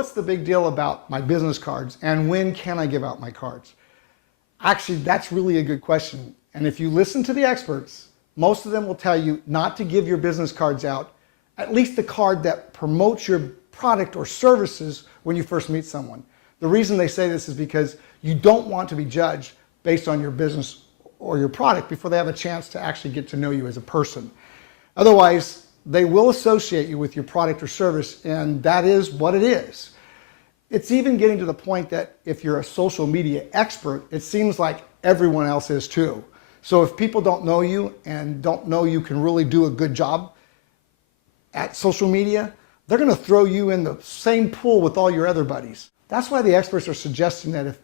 what's the big deal about my business cards and when can I give out my cards? Actually, that's really a good question. And if you listen to the experts, most of them will tell you not to give your business cards out, at least the card that promotes your product or services when you first meet someone. The reason they say this is because you don't want to be judged based on your business or your product before they have a chance to actually get to know you as a person. Otherwise, they will associate you with your product or service, and that is what it is. It's even getting to the point that if you're a social media expert, it seems like everyone else is too. So if people don't know you and don't know you can really do a good job at social media, they're going to throw you in the same pool with all your other buddies. That's why the experts are suggesting that if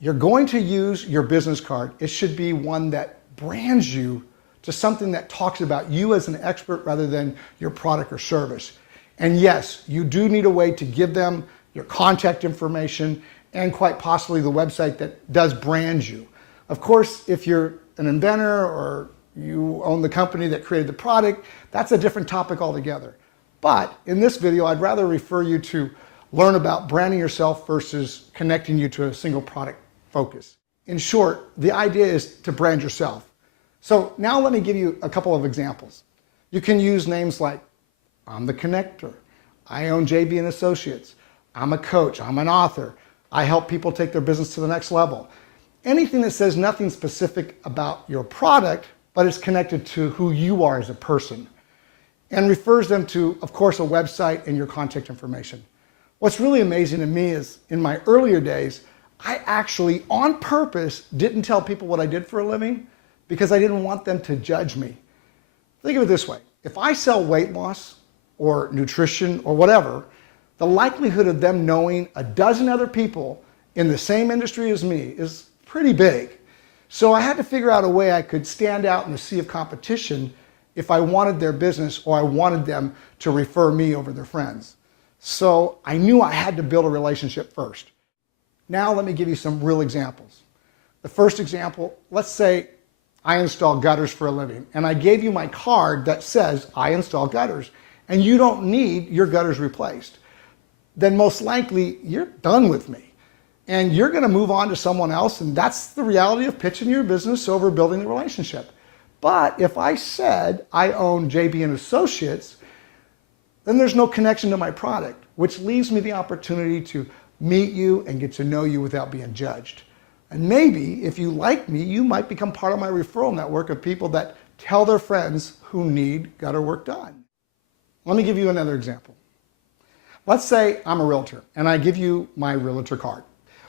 you're going to use your business card, it should be one that brands you to something that talks about you as an expert rather than your product or service. And yes, you do need a way to give them your contact information and quite possibly the website that does brand you. Of course, if you're an inventor or you own the company that created the product, that's a different topic altogether. But in this video, I'd rather refer you to learn about branding yourself versus connecting you to a single product focus. In short, the idea is to brand yourself. So now let me give you a couple of examples. You can use names like, I'm the connector, I own JB and Associates, I'm a coach, I'm an author, I help people take their business to the next level. Anything that says nothing specific about your product, but is connected to who you are as a person, and refers them to, of course, a website and your contact information. What's really amazing to me is in my earlier days, I actually, on purpose, didn't tell people what I did for a living because I didn't want them to judge me. Think of it this way. If I sell weight loss or nutrition or whatever, the likelihood of them knowing a dozen other people in the same industry as me is pretty big. So I had to figure out a way I could stand out in the sea of competition if I wanted their business or I wanted them to refer me over their friends. So I knew I had to build a relationship first. Now let me give you some real examples. The first example, let's say I install gutters for a living, and I gave you my card that says I install gutters, and you don't need your gutters replaced. Then most likely you're done with me, and you're going to move on to someone else, and that's the reality of pitching your business over building the relationship. But if I said I own JB and Associates, then there's no connection to my product, which leaves me the opportunity to meet you and get to know you without being judged. And maybe if you like me, you might become part of my referral network of people that tell their friends who need gutter work done. Let me give you another example. Let's say I'm a realtor and I give you my realtor card.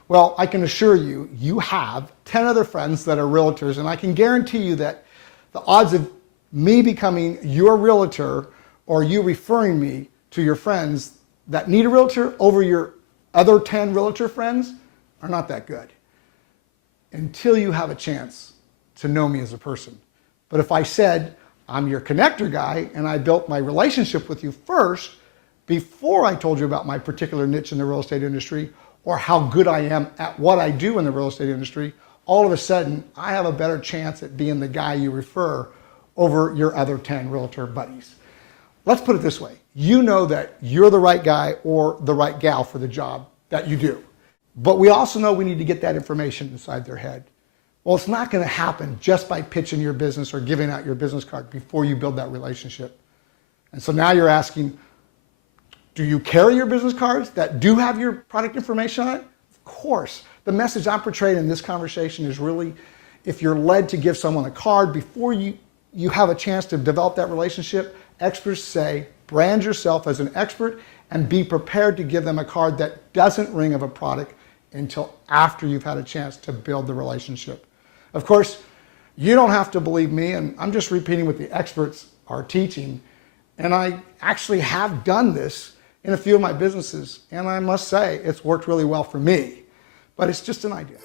Well, I can assure you, you have 10 other friends that are realtors, and I can guarantee you that the odds of me becoming your realtor or you referring me to your friends that need a realtor over your other 10 realtor friends are not that good until you have a chance to know me as a person. But if I said I'm your connector guy and I built my relationship with you first before I told you about my particular niche in the real estate industry or how good I am at what I do in the real estate industry, all of a sudden I have a better chance at being the guy you refer over your other 10 realtor buddies. Let's put it this way. You know that you're the right guy or the right gal for the job that you do. But we also know we need to get that information inside their head. Well, it's not going to happen just by pitching your business or giving out your business card before you build that relationship. And so now you're asking, do you carry your business cards that do have your product information on it? Of course. The message I'm portraying in this conversation is really, if you're led to give someone a card before you have a chance to develop that relationship, experts say brand yourself as an expert and be prepared to give them a card that doesn't ring of a product until after you've had a chance to build the relationship. Of course, you don't have to believe me, and I'm just repeating what the experts are teaching. And I actually have done this in a few of my businesses, and I must say it's worked really well for me. But it's just an idea.